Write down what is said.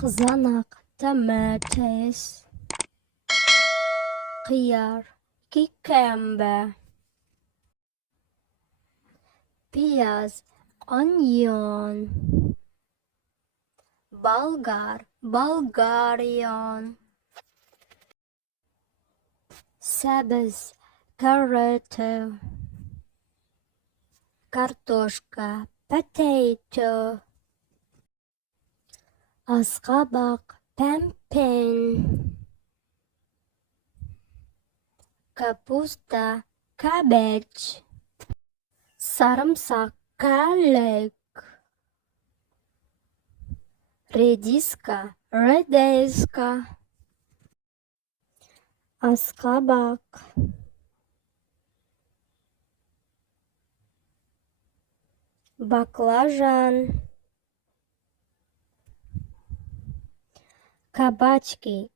Kızanaq, tomatoes, qiyar, cucumber, piyaz, onion, bulgur, Bulgarian, sabız, carrot, картошка, potato, asqabaq, pumpkin, капуста, cabbage, sarımsak, garlic, редиска, asqabaq, баклажан, кабачки,